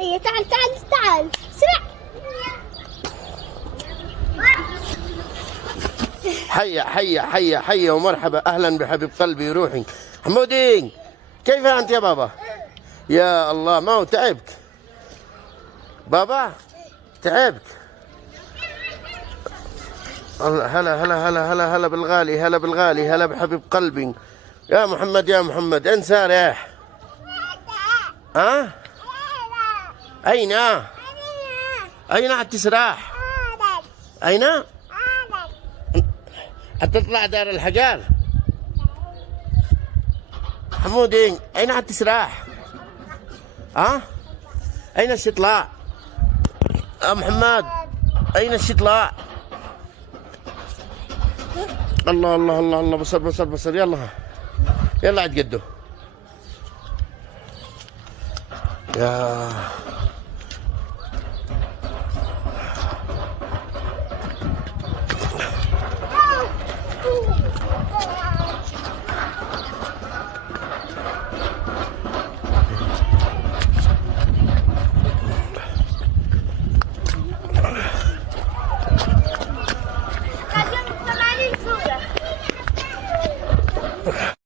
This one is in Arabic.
هي تعال تعال تعال اسرع. حيا حيا حيا حيا ومرحبا، اهلا بحبيب قلبي روحي. حمودين كيف انت يا بابا؟ يا الله، ما هو تعبت بابا؟ تعبت. هلا هلا هلا هلا هلا بالغالي، هلا بالغالي، هلا بحبيب قلبي. يا محمد يا محمد، انسى رايح. ها؟ أين؟ أين تسراح؟ أين؟ حتطلع دار الحجار. حمودين أين حتسراح؟ ها؟ أين الشطلاء؟ يا محمد أين الشطلاء؟ الله الله الله الله، بصر بصر بصر، يلا يلا عد قده. يا